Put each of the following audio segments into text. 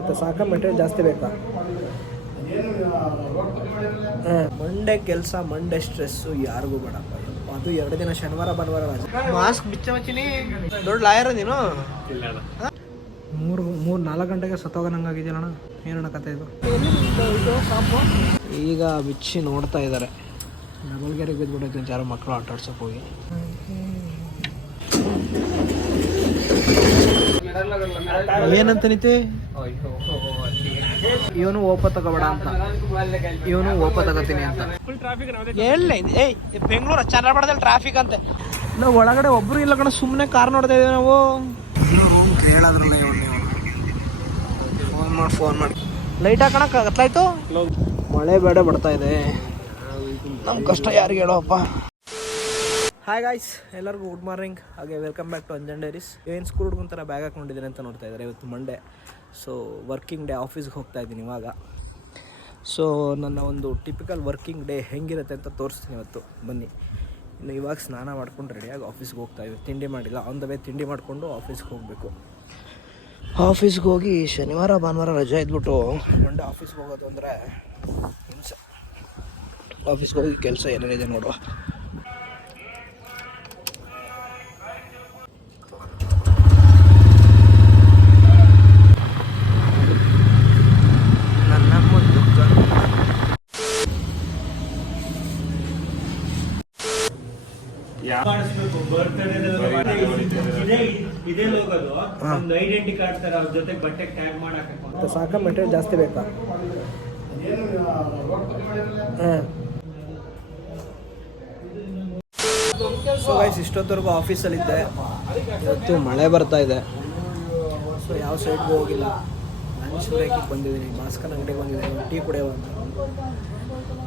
ಮತ್ತು ಸಾಕ ಮೆಟೀರಿಯಲ್ ಜಾಸ್ತಿ ಬೇಕಾ? ಹಾಂ. ಮಂಡೆ ಕೆಲಸ ಮಂಡೆ ಸ್ಟ್ರೆಸ್ಸು ಯಾರಿಗೂ ಬೇಡ. ಅದು ಎರಡು ದಿನ ಶನಿವಾರ ಭಾನುವಾರ ರಾಜ. ಮಾಸ್ಕ್ ಬಿಚ್ಚ ಮಚ್ಚಿನಿ. ದೊಡ್ಡ ಲಾಯರ್ ನೀನು? ಮೂರು ಮೂರು ನಾಲ್ಕು ಗಂಟೆಗೆ ಸತ್ತೋಗೋಣಂಗಾಗಿದೆಯಲ್ಲಣ್ಣ ಏನಣ್ಣ ಕತೆ ಇದು? ಈಗ ಬಿಚ್ಚಿ ನೋಡ್ತಾ ಇದ್ದಾರೆ ಡಬಲ್ಗೆರೆಗೆ ಬಿದ್ದುಬಿಟ್ಟೈತೆ ಯಾರು ಯಾರೋ ಮಕ್ಕಳು ಆಟ ಆಡ್ಸೋಕೆ ಹೋಗಿ ಏನಂತ ನಿತಿ ಇವನು ಓಪ ತಗೋಬೇಡ ಅಂತ. ಇವನು ಓಪ ತಗೋತೀನಿ ಅಂತ. ಎಲ್ಲ? ಏಯ್ ಬೆಂಗಳೂರು ಚನ್ನಪಟ್ಟಣದಲ್ಲಿ ಟ್ರಾಫಿಕ್ ಅಂತೆ. ನಾವು ಒಳಗಡೆ ಒಬ್ರು ಇಲ್ಲ ಕಣ ಸುಮ್ಮನೆ ಕಾರ್ ನೋಡ್ತಾ ಇದ್ದೀವಿ ನಾವು. ಕೇಳೋದ್ರಲ್ಲ ಫೋನ್ ಮಾಡಿ ಫೋನ್ ಮಾಡಿ ಲೈಟ್ ಹಾಕೋಣಕ್ಕೆ ಆಗತ್ತಾಯ್ತು ಮಳೆ ಬೇಡ ಬರ್ತಾ ಇದೆ. ನಮ್ಮ ಕಷ್ಟ ಯಾರಿಗೆ ಹೇಳೋಪ್ಪ ಹಾಯ್ ಗಾಯ್ಸ್ ಎಲ್ಲರಿಗೂ ಗುಡ್ ಮಾರ್ನಿಂಗ್ ಹಾಗೆ welcome back to Anjan diaries ಏನು ಸ್ಕೂಲ್ ಹುಡುಗಂತರ ಬ್ಯಾಗ್ ಹಾಕೊಂಡಿದ್ದೀನಿ ಅಂತ ನೋಡ್ತಾ ಇದ್ದಾರೆ ಇವತ್ತು ಮಂಡೇ ಸೊ ವರ್ಕಿಂಗ್ ಡೇ ಆಫೀಸ್ಗೆ ಹೋಗ್ತಾ ಇದ್ದೀನಿ ಇವಾಗ. ಸೊ ನನ್ನ ಒಂದು ಟಿಪಿಕಲ್ ವರ್ಕಿಂಗ್ ಡೇ ಹೆಂಗಿರುತ್ತೆ ಅಂತ ತೋರಿಸ್ತೀನಿ ಇವತ್ತು. ಬನ್ನಿ. ಇನ್ನು ಇವಾಗ ಸ್ನಾನ ಮಾಡ್ಕೊಂಡು ರೆಡಿಯಾಗಿ ಆಫೀಸ್ಗೆ ಹೋಗ್ತಾ ಇದ್ದೀವಿ ತಿಂಡಿ ಮಾಡಿಲ್ಲ. ಆನ್ ದ ವೇ ತಿಂಡಿ ಮಾಡಿಕೊಂಡು ಆಫೀಸ್ಗೆ ಹೋಗಬೇಕು. ಆಫೀಸ್ಗೆ ಹೋಗಿ ಶನಿವಾರ, ಭಾನುವಾರ ರಜೆ ಇದ್ಬಿಟ್ಟು ಮಂಡೆ ಆಫೀಸ್ಗೆ ಹೋಗೋದು ಅಂದರೆ ಹಿಂಸೆ. ಆಫೀಸ್ಗೆ ಹೋಗಿ ಕೆಲಸ ಏನೇನಿದೆ ನೋಡುವ ನನ್ನ ಮುದ್ದು ಗಂಡು. ಇದೇ ಲೋಗದು ಒಂದು ಐಡೆಂಟಿ ಕಾರ್ಡ್ ತರ ಅವ್ರ ಜೊತೆ ಬಟ್ಟೆ ಟ್ಯಾಗ್ ಮಾಡಕ್ಕೆ ಮತ್ತು ಸಾಕ ಮೆಟೀರಿಯಲ್ ಜಾಸ್ತಿ ಬೇಕಾ? ಹಾಂ. ಸೊ ಗೈಸ್ ಇಷ್ಟೊತ್ತವರೆಗೂ ಆಫೀಸಲ್ಲಿದ್ದೆ ಇವತ್ತು ಮಳೆ ಬರ್ತಾ ಇದೆ. ಸೊ ಯಾವ ಸೈಡ್ಗೂ ಹೋಗಿಲ್ಲ. ಲಂಚ್ ಬ್ರೇಕಿಗೆ ಬಂದಿದ್ದೀನಿ. ಮಾಸ್ಕನ ಅಂಗಡಿಗೆ ಬಂದಿದ್ದೀನಿ. ಟೀ ಕುಡಿಯೋ ಅಂತ.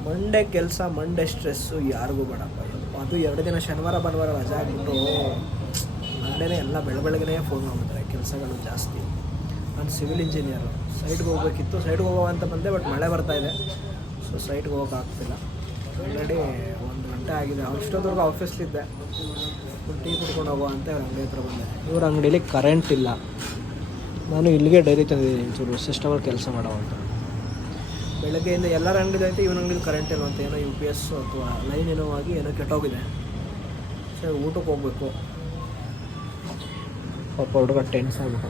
ಮಂಡೇ ಕೆಲಸ ಮಂಡೇ ಸ್ಟ್ರೆಸ್ಸು ಯಾರಿಗೂ ಬೇಡಪ್ಪ. ಅದು ಎರಡು ದಿನ ಶನಿವಾರ ಭಾನುವಾರ ರಜೆ ಆಗಿಬಿಟ್ಟು ಮಂಡೇನೇ ಎಲ್ಲ ಬೆಳ ಬೆಳಗ್ಗೆ ಫೋನ್ ಮಾಡ್ತಾರೆ ಕೆಲಸಗಳು ಜಾಸ್ತಿ. ನಾನು ಸಿವಿಲ್ ಇಂಜಿನಿಯರು ಸೈಟ್ಗೆ ಹೋಗ್ಬೇಕಿತ್ತು. ಸೈಟ್ಗೆ ಹೋಗೋ ಅಂತ ಬಂದೆ ಬಟ್ ಮಳೆ ಬರ್ತಾ ಇದೆ. ಸೊ ಸೈಟ್ಗೆ ಹೋಗೋಕ್ಕಾಗ್ತಿಲ್ಲ ಆಲ್ರೆಡಿ ಒಂದು ಗಂಟೆ ಆಗಿದೆ. ಅಷ್ಟೊತ್ತವರೆಗೂ ಆಫೀಸ್ಲಿದ್ದೆ ಟೀ ಕುಡ್ಕೊಂಡು ಹೋಗೋ ಅಂತ ಅಂಗಡಿ ಹತ್ರ ಬಂದೆ. ಇವ್ರ ಅಂಗಡೀಲಿ ಕರೆಂಟ್ ಇಲ್ಲ. ನಾನು ಇಲ್ಲಿಗೆ ಡೈರಿ ತಂದಿದ್ದೀನಿ ಚೂರು ಸಿಸ್ಟಮಲ್ಲಿ ಕೆಲಸ ಮಾಡೋ ಅಂತ. ಬೆಳಗ್ಗೆಯಿಂದ ಎಲ್ಲರ ಅಂಗಡಿ ಐತೆ ಇವನ ಅಂಗಡಿಲಿ ಕರೆಂಟ್ ಅಂತ. ಏನೋ ಯು ಪಿ ಎಸ್ ಅಥವಾ ಲೈನ್ ಏನೋ ಆಗಿ ಏನೋ ಕೆಟ್ಟೋಗಿದೆ. ಸೊ ಊಟಕ್ಕೆ ಹೋಗ್ಬೇಕು. ಪಾಪ ಹುಡುಗ ಟೆನ್ಸ್ ಆಗ್ಬಿಟ್ಟು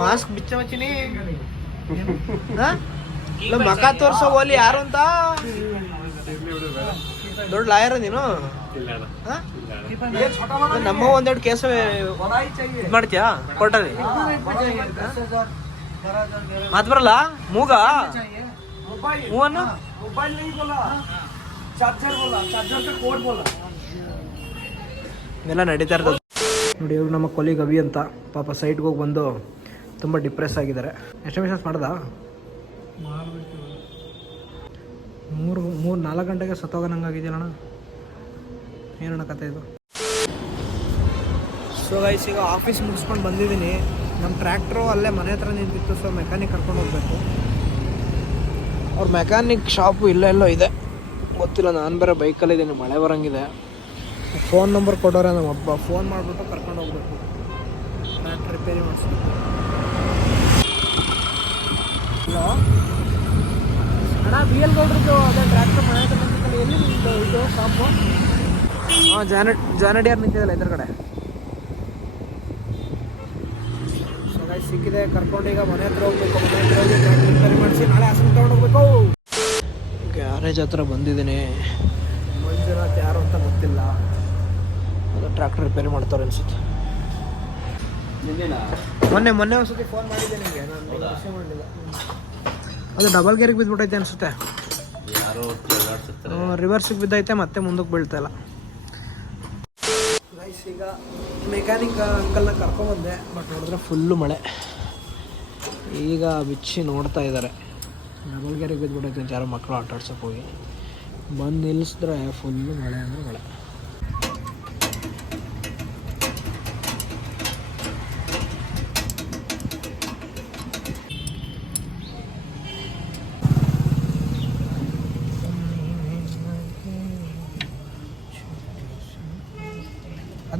ಮಾಸ್ಕ್ ಬಿಚ್ಚ ಮಚ್ಚಿನಿ. ಮಕ ತೋರ್ಸೋ ಓಲಿ ಯಾರು ಅಂತ? ದೊಡ್ಡ ಲಾಯರ್ ನೀನು? ನಮ್ಮ ಒಂದೆರಡು ಕೇಸ ಮಾಡ್ತೀಯಾ? ಕೊಟ್ಟಲ್ಲಿ ಮತ್ ಬರಲ್ಲ? ಮೂಗ? ಹೂವನ್ನು ಚಾರ್ಜರ್ ಬೋಲ ಚಾರ್ಜರ್ ಬೋಲ ಇದೆಲ್ಲ ನಡೀತಾ ಇರ್ತದೆ ನೋಡಿ, ಇವ್ರು ನಮ್ಮ ಕೊಲಿಗ್ ಗವಿ ಅಂತ ಪಾಪ ಸೈಟ್ಗೆ ಹೋಗಿ ಬಂದು ತುಂಬ ಡಿಪ್ರೆಸ್ ಆಗಿದ್ದಾರೆ. ಎಸ್ಟಿಮೇಷನ್ಸ್ ಮಾಡ್ದ? ಮೂರು ಮೂರು, ನಾಲ್ಕು ಗಂಟೆಗೆ ಅಣ್ಣ. ಏನಣ್ಣ ಕತೆ ಇದು? ಸೊ ಗೈಸ್ ಈಗ ಆಫೀಸ್ ಮುಗಿಸ್ಕೊಂಡು ಬಂದಿದ್ದೀನಿ. ನಮ್ಮ ಟ್ರ್ಯಾಕ್ಟ್ರು ಅಲ್ಲೇ ಮನೆ ಹತ್ರ ನಿಂತಿತ್ತು ಸೊ ಮೆಕ್ಯಾನಿಕ್ ಕರ್ಕೊಂಡು ಹೋಗ್ಬೇಕು. ಅವ್ರ ಮೆಕ್ಯಾನಿಕ್ ಶಾಪು ಇಲ್ಲ, ಎಲ್ಲೋ ಇದೆ. ಗೊತ್ತಿಲ್ಲ, ನಾನು ಬೇರೆ ಬೈಕಲ್ಲಿದ್ದೀನಿ ಮಳೆ ಬರೋಂಗಿದೆ. ಫೋನ್ ನಂಬರ್ ಕೊಡೋರೆ ನಮ್ಮ ಹಬ್ಬ. ಫೋನ್ ಮಾಡಿಬಿಟ್ಟು ಕರ್ಕೊಂಡು ಹೋಗ್ಬೇಕು. ನಾನು ರಿಪೇರಿ ಮಾಡಿಸ್ಬೇಕು ಹಲೋ? ಅಣ್ಣ ಬಿ ಎಲ್ ಗೌಡ್ರದ್ದು ಅದೇ ಟ್ರ್ಯಾಕ್ಟರ್ ಮನೆ ಹತ್ರ ನಿಂತಿತ್ತಲ್ಲ, ಎಲ್ಲಿ ಇದು ಶಾಪು ಹಾಂ ಜಾನ ಜಾನಡಿಯರ್ ನಿಂತಿದ್ದಲ್ಲ ಇದ್ರ ಕಡೆ ಸೊ ಸಿಕ್ಕಿದೆ. ಕರ್ಕೊಂಡು ಈಗ ಮನೆ ಹತ್ರ ಹೋಗ್ಬೇಕು. ಮನೆ ಹತ್ರ ಹೋಗಿ ರಿಪೇರಿ ಮಾಡಿಸಿ ನಾಳೆ ಹಾಸನ ತಗೊಂಡು ಹೋಗ್ಬೇಕು. ಗ್ಯಾರೇಜ್ ಹತ್ರ ಬಂದಿದ್ದೀನಿ. ಮಂಜುನಾಥ್ ಯಾರು ಅಂತ ಗೊತ್ತಿಲ್ಲ. ಟ್ರ್ಯಾಕ್ಟರ್ ರಿಪೇರಿ ಮಾಡ್ತಾರೆ ಅನ್ಸುತ್ತೆ. ಮೊನ್ನೆ ಮೊನ್ನೆ ಒಂದ್ಸತಿ ಫೋನ್ ಮಾಡಿದ್ದೆ ನಿಮಗೆ ನಾನು ವಿಷಯ ಮಾಡಲಿಲ್ಲ. ಅದು ಡಬಲ್ ಗೇರಿಗೆ ಬಿದ್ದುಬಿಟ್ಟೈತೆ ಅನ್ಸುತ್ತೆ. ರಿವರ್ಸಿಗೆ ಬಿದ್ದೈತೆ ಮತ್ತೆ ಮುಂದಕ್ಕೆ ಬೀಳ್ತಾ ಇಲ್ಲ. ಈಗ ಮೆಕ್ಯಾನಿಕ್ ಅಂಕಲ್ನ ಕರ್ಕೊಂಬಂದೆ ಬಟ್ ನೋಡಿದ್ರೆ ಫುಲ್ಲು ಮಳೆ. ಈಗ ಬಿಚ್ಚಿ ನೋಡ್ತಾ ಇದ್ದಾರೆ ಡಬಲ್ ಗೇರಿಗೆ ಬಿದ್ದುಬಿಟ್ಟೈತೆ ಅಂತ ಯಾರೋ ಮಕ್ಕಳು ಆಟ ಆಡ್ಸೋಕೆ ಹೋಗಿ. ಬಂದು ನಿಲ್ಲಿಸಿದ್ರೆ ಫುಲ್ಲು ಮಳೆ ಅಂದರೆ ಮಳೆ.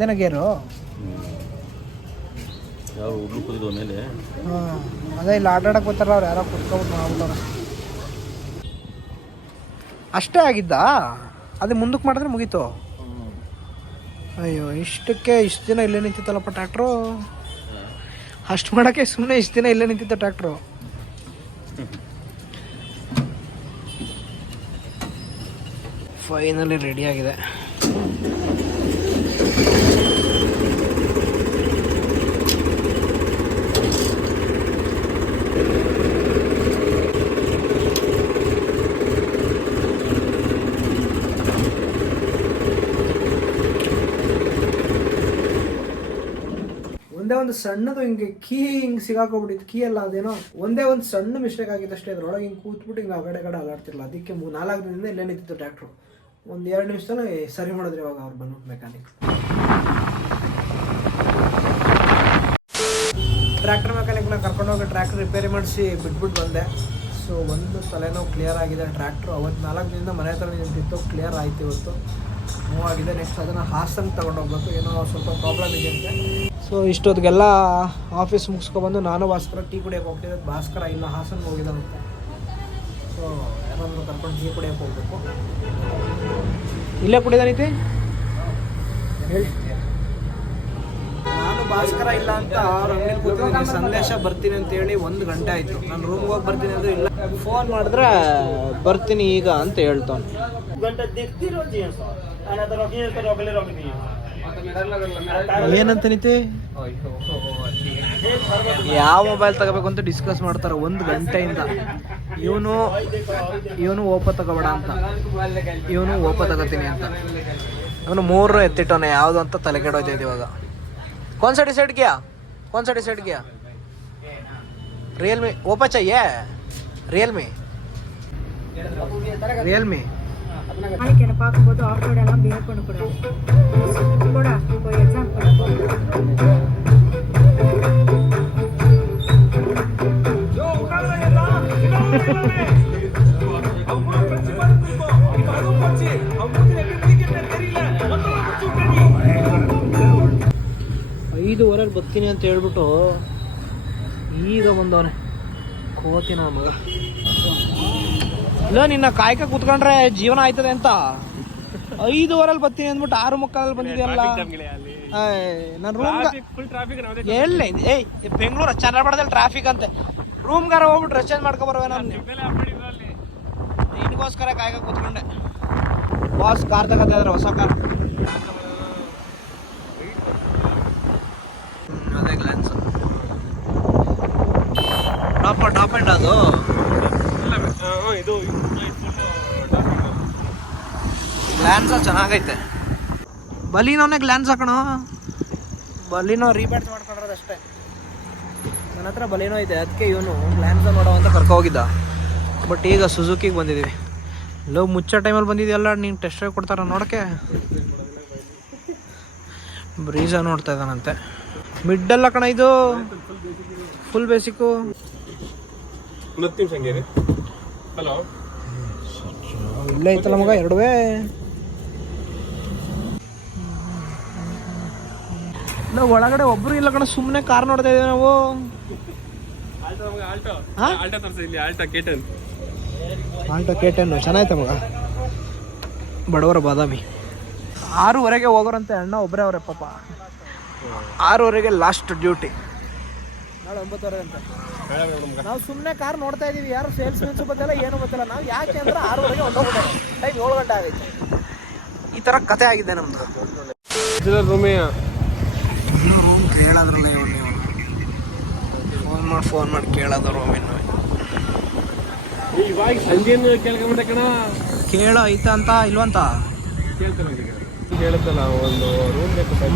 ಅದೇನ ಗೇರು ಹುಡ್ಲು ಮೇಲೆ. ಹಾಂ ಅದೇ ಇಲ್ಲಿ ಆಟಾಡಕ್ಕೆ ಬರ್ತಾರಲ್ಲ ಅವ್ರು ಯಾರೋ ಕುತ್ಕೊಬಿಟ್ಟು ಮಾಡ್ಬಿಟ್ಟಾರ ಅಷ್ಟೇ ಆಗಿದ್ದಾ? ಅದೇ ಮುಂದಕ್ಕೆ ಮಾಡಿದ್ರೆ ಮುಗೀತು. ಅಯ್ಯೋ ಇಷ್ಟಕ್ಕೆ ಇಷ್ಟು ದಿನ ಇಲ್ಲೇ ನಿಂತಿತ್ತಲ್ಲಪ್ಪ ಟ್ರ್ಯಾಕ್ಟ್ರು? ಅಷ್ಟು ಮಾಡೋಕ್ಕೆ ಸುಮ್ಮನೆ ಇಷ್ಟು ದಿನ ಇಲ್ಲೇ ನಿಂತಿತ್ತು ಟ್ರ್ಯಾಕ್ಟ್ರು. ಫೈನಲಿ ರೆಡಿ ಆಗಿದೆ. ಒಂದೇ ಒಂದು ಸಣ್ಣದು ಹಿಂಗೆ ಕೀ ಹಿಂಗೆ ಸಿಗಾಕೋಬಿಟ್ಟಿತ್ತು. ಕೀ ಅಲ್ಲ, ಅದೇನೋ ಒಂದೇ ಒಂದು ಸಣ್ಣ ಮಿಸ್ಟೇಕ್ ಆಗಿದ್ದಷ್ಟೇ ಅದ್ರೊಳಗೆ ಹಿಂಗೆ ಕೂತ್ಬಿಟ್ಟು ಹಿಂಗೆ ಆ ಕಡೆ ಕಡೆ ಅದಕ್ಕೆ ಮೂ ನಾಲ್ಕು ದಿನದಿಂದ ಇಲ್ಲೇ ನಿಂತಿತ್ತು ಟ್ರ್ಯಾಕ್ಟ್ರು ಒಂದು ಎರಡು ನಿಮಿಷದಲ್ಲಿ ಸರಿ ಮಾಡಿದ್ರೆ ಇವಾಗ ಅವ್ರು ಬಂದ್ಬಿಟ್ಟು ಮೆಕ್ಯಾನಿಕ್ ಟ್ರ್ಯಾಕ್ಟರ್ ಮೆಕ್ಯಾನಿಕ್ನ ಕರ್ಕೊಂಡೋಗಿ ಟ್ರ್ಯಾಕ್ಟರ್ ರಿಪೇರಿ ಮಾಡಿಸಿ ಬಿಟ್ಬಿಟ್ಟು ಬಂದೆ. ಸೊ ಒಂದು ತಲೆನೋವು ಕ್ಲಿಯರ್ ಆಗಿದೆ. ಟ್ರ್ಯಾಕ್ಟ್ರು ಅವತ್ತು ನಾಲ್ಕು ದಿನದಿಂದ ಮನೆ ಹತ್ರ ನಿಂತಿತ್ತು. ಕ್ಲಿಯರ್ ಆಯಿತು ಇವತ್ತು. ಮೂವ್ ಆಗಿದೆ. ನೆಕ್ಸ್ಟ್ ಅದನ್ನು ಹಾಸನ್ ತೊಗೊಂಡೋಗ್ಬೇಕು ಏನೋ ಸ್ವಲ್ಪ ಪ್ರಾಬ್ಲಮ್ ಇದೆ ಅಂತೆ. ಸೊ ಇಷ್ಟೊತ್ತಿಗೆಲ್ಲ ಆಫೀಸ್ ಮುಗಿಸ್ಕೊಬಂದು ನಾನು ಭಾಸ್ಕರ ಟೀ ಕುಡಿಯೋಕೆ ಹೋಗ್ತಿದ್ದೆ. ಭಾಸ್ಕರ ಇಲ್ಲ ಹಾಸನ್ ಹೋಗಿದ್ದಾನಂತೆ ಸೊ ಯಾರಾದರೂ ಕರ್ಕೊಂಡು ಟೀ ಕುಡಿಯೋಕೆ ಹೋಗ್ಬೇಕು. ಇಲ್ಲೇ ಕುಡಿದೈತಿ ಹೇಳಿ. ಭಾಸ್ಕರ ಇಲ್ಲ ಅಂತ ಅವ್ರ ಅಂಗಡಿ ಕೂತಿದ್ದೀನಿ ಸಂದೇಶ ಬರ್ತೀನಿ ಅಂತ ಹೇಳಿ ಒಂದು ಗಂಟೆ ಆಯ್ತು. ನಾನು ರೂಮ್ಗೆ ಹೋಗಿ ಬರ್ತೀನಿ ಅಂದ್ರೆ ಇಲ್ಲ. ಫೋನ್ ಮಾಡಿದ್ರೆ, ಬರ್ತೀನಿ ಈಗ ಅಂತ ಹೇಳ್ತಾನೆ ಏನಂತ ನಿತಿ ಯಾವ ಮೊಬೈಲ್ ತಗೋಬೇಕು ಅಂತ ಡಿಸ್ಕಸ್ ಮಾಡ್ತಾರೆ ಒಂದು ಗಂಟೆಯಿಂದ. ಇವನು ಇವನು ಓಪೋ ತಗೋಬೇಡ ಅಂತ. ಇವನು ಓಪೋ ತಗೋತೀನಿ ಅಂತ. ಅವನು ಮೂರು ಎತ್ತಿಟ್ಟವನೆ, ಯಾವುದು ಅಂತ ತಲೆ ಕೆಡೋಯ್ತೈತೆ ಇವಾಗ. कौन सा डिसाइड किया कौन सा डिसाइड किया रियलमी ओप्पो चाहिए रियलमी रियलमी நாளைக்கு பார்க்கும்போது ஆஃபரோட எல்லாம் பிஹேவ் பண்ணக்கூடாது கூட இப்போ எக்ஸாம் பண்ண ಐದುವರೆಗೆ ಬರ್ತೀನಿ ಅಂತ ಹೇಳ್ಬಿಟ್ಟು ಈಗ ಬಂದವನೆ. ಕೋತಿನ ಮಗ. ಇಲ್ಲ ನಿನ್ನ ಕಾಯ್ಕ ಕೂತ್ಕೊಂಡ್ರೆ ಜೀವನ ಆಯ್ತದೆ ಅಂತ. ಐದುವರೆಲ್ಲಿ ಬರ್ತೀನಿ ಅಂದ್ಬಿಟ್ಟು ಆರು ಮುಕ್ಕಾಲಲ್ಲಿ ಬಂದಿದೆಯಲ್ಲ? ನನ್ನ ರೂಮ್ ಎಲ್ಲಿ? ಏಯ್ ಬೆಂಗಳೂರು ಚನ್ನಪಟ್ಟದಲ್ಲಿ ಟ್ರಾಫಿಕ್ ಅಂತೆ. ರೂಮ್ಗಾರ ಹೋಗ್ಬಿಟ್ಟು ಡ್ರೆಸ್ ಚೇಂಜ್ ಮಾಡ್ಕೊ ಬರುವೆ ನಾನು. ನಿನಗೋಸ್ಕರ ಕಾಯ್ಕ ಕೂತ್ಕೊಂಡೆ. ಬಾಸ್ ಕಾರ್ ತಗೋತಾ ಇದ್ರೆ ಹೊಸ ಕಾರ್. ಅದೇ. ಗ್ಲಾನ್ಸ್ ಟಾಪ್ ಟಾಪ್ ಎಂಡ್ ಅದು ಗ್ಲಾನ್ಸ ಚೆನ್ನಾಗೈತೆ ಬಲೀನೋನೇ ಗ್ಲ್ಯಾನ್ಸ್ ಹಾಕೋಣ ಬಲೀನೋ ರೀಬ್ಯಾಟ್ ಮಾಡ್ಕೊಂಡ್ರದು ಅಷ್ಟೇ. ನನ್ನ ಹತ್ರ ಬಲೀನೋ ಇದೆ ಅದಕ್ಕೆ ಇವನು ಗ್ಲ್ಯಾನ್ಸ ನೋಡೋ ಅಂತ ಕರ್ಕೊ ಹೋಗಿದ್ದ. ಬಟ್ ಈಗ ಸುಜುಕಿಗೆ ಬಂದಿದ್ದೀವಿ ಲವ್ ಮುಚ್ಚೋ ಟೈಮಲ್ಲಿ ಬಂದಿದೆಯಲ್ಲ ನೀನು ಟೆಸ್ಟ್ ಕೊಡ್ತಾರ ನೋಡೋಕ್ಕೆ ಬ್ರೀಜ ನೋಡ್ತಾ ಇದ್ದಾನಂತೆ. ಮಿಡ್ಡಲ್ಲ ಕಣ ಇದು? ಫುಲ್ ಬೇಸಿಕ್ಕು ಹಲೋ ಇಲ್ಲೇ ಐತಲ್ಲ ಮಗ ಎರಡುವೇ? ಒಳಗಡೆ ಒಬ್ರು ಇಲ್ಲ ಕಣ ಸುಮ್ಮನೆ ಕಾರ್ ನೋಡ್ತಾ ಇದೀವಿ ನಾವು? ಆಲ್ಟೋ ಕೆ ಟೆನ್ ಚೆನ್ನಾಯ್ತ ಮಗ. ಬಡವರ ಬಾದಾಮಿ. ಆರೂವರೆಗೆ ಹೋಗೋರಂತೆ ಅಣ್ಣ ಒಬ್ಬರೇ ಅವರೇ ಪಾಪ. ಆರೂವರೆಗೆ ಲಾಸ್ಟ್ ಡ್ಯೂಟಿ ನಾಳೆ ಒಂಬತ್ತುವರೆ ಅಂತ ನಾವು ಸುಮ್ಮನೆ ಕಾರ್ ನೋಡ್ತಾ ಇದೀವಿ ಯಾರು ಸೇಲ್ಸ್ ಮೆನ್ಸ್ ಗೊತ್ತಿಲ್ಲ ಏನು ಗೊತ್ತಿಲ್ಲ ನಾವು ಯಾಕೆ ಅಂದ್ರೆ ಆರೂವರೆಗೆ ಒಂದೊಂದು ಟೈಮ್ ಏಳು ಗಂಟೆ ಆಗೈತೆ ಈ ಥರ ಕತೆ ಆಗಿದೆ ನಮ್ದು. ರೂಮ್ ಕೇಳೋದ್ರಲ್ಲ ಇವನು ನೀವು. ಫೋನ್ ಮಾಡಿ ಫೋನ್ ಮಾಡಿ ಕೇಳೋದು ರೂಮಿನ ಇನ್ನು. ಇವಾಗ ಸಂಜೆನು ಕೇಳ್ಕೊಂಬಿಟ್ಟೆ ಕಣ. ಕೇಳೋ ಐತಾ ಅಂತ ಇಲ್ವಂತ? ಬೇಕು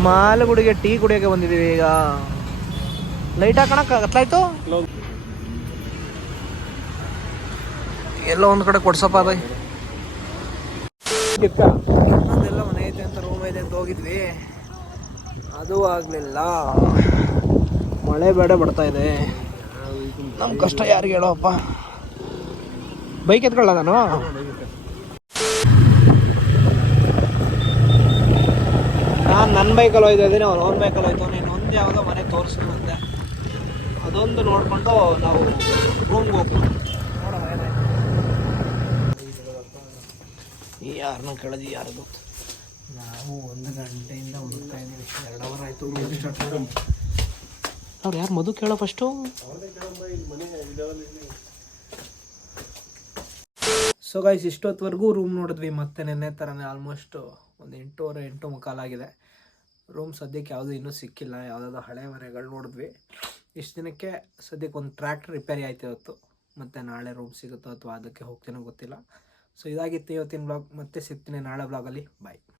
ಮಾಲಗುಡಿಗೆ ಟೀ ಕುಡಿಯೋಕೆ ಬಂದಿದ್ದೀವಿ ಈಗ. ಲೈಟ್ ಹಾಕೋಣ ಕತ್ಲಾಯ್ತು ಎಲ್ಲೋ ಒಂದು ಕಡೆ ಕೊಡ್ಸಪ್ಪ ಅದ. ಎಲ್ಲ ಮನೆ ಐತೆ ಅಂತ ರೂಮ್ ಐತೆ ಅಂತ ಹೋಗಿದ್ವಿ. ಅದು ಆಗಲಿಲ್ಲ. ಮಳೆ ಬೇಡ ಬರ್ತಾ ಇದೆ. ನಮ್ಮ ಕಷ್ಟ ಯಾರಿಗೆ ಹೇಳೋಪ್ಪ. ಬೈಕ್ ಎತ್ಕೊಳ್ಳ ನಾನು? ನಾನು ನನ್ನ ಬೈಕಲ್ಲಿ ಹೋಯ್ತಾ ಇದ್ದೀನಿ ಅವ್ನು ಅವ್ನ ಬೈಕಲ್ಲಿ ಹೋಯ್ತು ನೀನು ಒಂದು ಯಾವುದೋ ಮನೆ ತೋರಿಸ್ತು ಅಂತೆ ಅದೊಂದು ನೋಡಿಕೊಂಡು ನಾವು ರೂಮ್ಗೆ ಹೋಗ್ಬೋದು ಈ ಯಾರನ್ನ ಕೇಳೋದು ಯಾರು ಗೊತ್ತು ನಾವು ಒಂದು ಗಂಟೆಯಿಂದ ಹುಡುಕ್ತಾ ಇದ್ದೀವಿ ಎರಡು ಅವರ್ ಆಯಿತು ಅವ್ರು ಯಾರು ಮದು ಕೇಳೋ ಫಸ್ಟು ಸೊ ಗೈಸ್ ಇಷ್ಟೊತ್ತವರೆಗೂ ರೂಮ್ ನೋಡಿದ್ವಿ ಮತ್ತೆ ನೆನ್ನೆ ಥರನೇ ಆಲ್ಮೋಸ್ಟ್ ಒಂದು ಎಂಟೂವರೆ ಎಂಟು ಮುಕ್ಕಾಲಾಗಿದೆ ರೂಮ್ ಸದ್ಯಕ್ಕೆ ಯಾವುದೂ ಇನ್ನೂ ಸಿಕ್ಕಿಲ್ಲ. ಯಾವುದಾದ್ರು ಹಳೆ ಮನೆಗಳು ನೋಡಿದ್ವಿ. ಇಷ್ಟು ದಿನಕ್ಕೆ ಸದ್ಯಕ್ಕೆ ಒಂದು ಟ್ರ್ಯಾಕ್ಟರ್ ರಿಪೇರಿ ಆಯ್ತು ಇವತ್ತು. ಮತ್ತು ನಾಳೆ ರೂಮ್ ಸಿಗುತ್ತೋ ಅಥವಾ ಅದಕ್ಕೆ ಹೋಗ್ತೀನೋ ಗೊತ್ತಿಲ್ಲ. ಸೊ ಇದಾಗಿತ್ತು ಇವತ್ತಿನ ಬ್ಲಾಗ್ ಮತ್ತೆ ಸಿಗ್ತೀನಿ ನಾಳೆ ಬ್ಲಾಗಲ್ಲಿ ಬಾಯ್